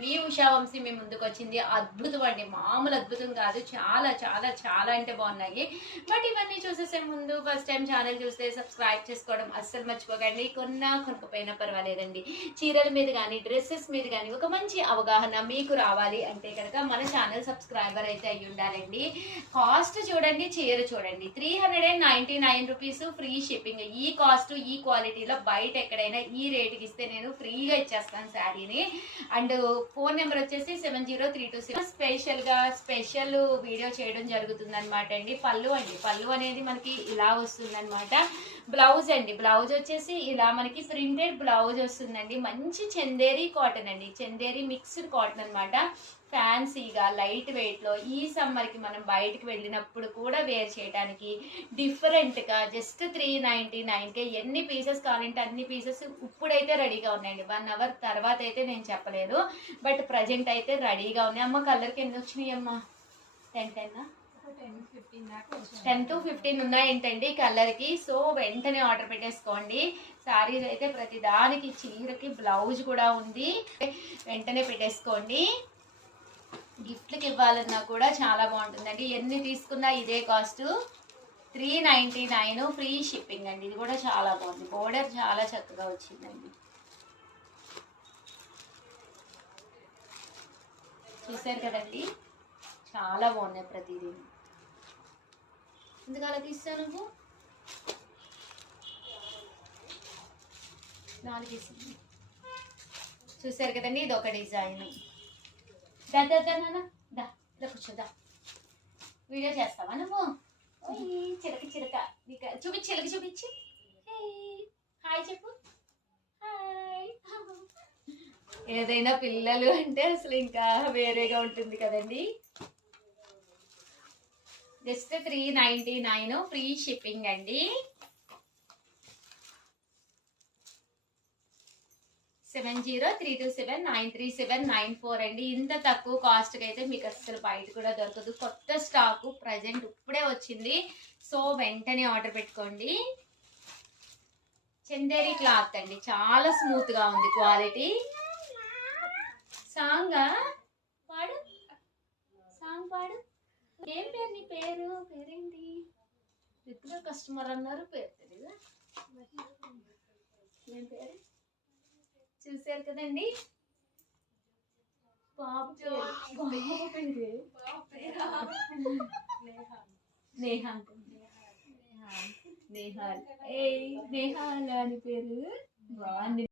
మీ ఉషా వంశీ మీ ముందుకు వచ్చింది. అద్భుతం అండి, మామూలు అద్భుతం కాదు, చాలా చాలా చాలా అంటే బాగున్నాయి. బట్ ఇవన్నీ చూసేసే ముందు ఫస్ట్ టైం ఛానల్ చూస్తే సబ్స్క్రైబ్ చేసుకోవడం అస్సలు మర్చిపోకండి. కొనకపోయినా పర్వాలేదండి, చీరల మీద కానీ డ్రెస్సెస్ మీద కానీ ఒక మంచి అవగాహన మీకు రావాలి అంటే కనుక మన ఛానల్ సబ్స్క్రైబర్ అయితే అయ్యి ఉండాలండి. కాస్ట్ చూడండి, చీర చూడండి, 399 రూపీస్ ఫ్రీ షిప్పింగ్. ఈ కాస్ట్ ఈ క్వాలిటీలో బయట ఎక్కడైనా ఈ రేటుకి ఇస్తే నేను ఫ్రీగా ఇచ్చేస్తాను శారీని. అండ్ ఫోన్ నెంబర్ వచ్చేసి 70326. స్పెషల్ వీడియో చేయడం జరుగుతుంది అనమాట అండి. పళ్ళు అనేది మనకి ఇలా వస్తుంది అనమాట. బ్లౌజ్ అండి, బ్లౌజ్ వచ్చేసి ఇలా మనకి ప్రింటెడ్ బ్లౌజ్ వస్తుందండి. మంచి చందేరి కాటన్ అండి, చందేరి మిక్స్డ్ కాటన్ అనమాట. ఫ్యాన్సీగా లైట్ వెయిట్ లో ఈ సమ్మర్ కి మనం బయటకు వెళ్ళినప్పుడు కూడా వేర్ చేయడానికి డిఫరెంట్ గా జస్ట్ 399కే ఎన్ని పీసెస్ కావాలంటే అన్ని పీసెస్ ఇప్పుడైతే రెడీగా ఉన్నాయండి. 1 అవర్ తర్వాత అయితే నేను చెప్పలేదు, బట్ ప్రజెంట్ అయితే రెడీగా ఉన్నాయి. అమ్మ కలర్కి ఎన్ని వచ్చినాయి అమ్మ? 10 to 15 ఉన్నాయేంటండి కలర్ కి. సో వెంటనే ఆర్డర్ పెట్టేసుకోండి. సారీస్ అయితే ప్రతి దానికి చీరకి బ్లౌజ్ కూడా ఉంది, వెంటనే పెట్టేసుకోండి. గిఫ్ట్లకి ఇవ్వాలన్నా కూడా చాలా బాగుంటుందండి. ఎన్ని తీసుకున్నా ఇదే కాస్ట్ 399 ఫ్రీ షిప్పింగ్ అండి. ఇది కూడా చాలా బాగుంది, బోర్డర్ చాలా చక్కగా వచ్చిందండి. చూసారు కదండి, చాలా బాగున్నాయి ప్రతిదీ. ఎందుకు అలా తీస్తావు నువ్వు? 4 ఇస్తుంది. చూసారు కదండి, ఇది ఒక డిజైన్. దా కూర్చోదా, వీడియో చేస్తావా నువ్వు? చిలక చూపించి, చిలక చూపించి హాయ్ చెప్పు. హాయ్. ఏదైనా పిల్లలు అంటే అసలు ఇంకా వేరేగా ఉంటుంది కదండి. జస్ట్ 399 ఫ్రీ షిప్పింగ్ అండి. 7032793794 అండి. ఇంత తక్కువ కాస్ట్కి అయితే మీకు అసలు బయట కూడా దొరకదు. కొత్త స్టాకు ప్రజెంట్ ఇప్పుడే వచ్చింది, సో వెంటనే ఆర్డర్ పెట్టుకోండి. చందేరి క్లాత్ అండి, చాలా స్మూత్ గా ఉంది క్వాలిటీ. సాంగ్ పాడు, సాంగ్ పాడు. ఏం పేరు నీ పేరు? పేరేంటి? రెగ్యులర్ కస్టమర్ అన్నారు, పేరు తెలీదా? ఏం పేరు? చూసారు కదండి, బాబు పేరు నేహాల్. నేహాల్ అని పేరు బాగుంది.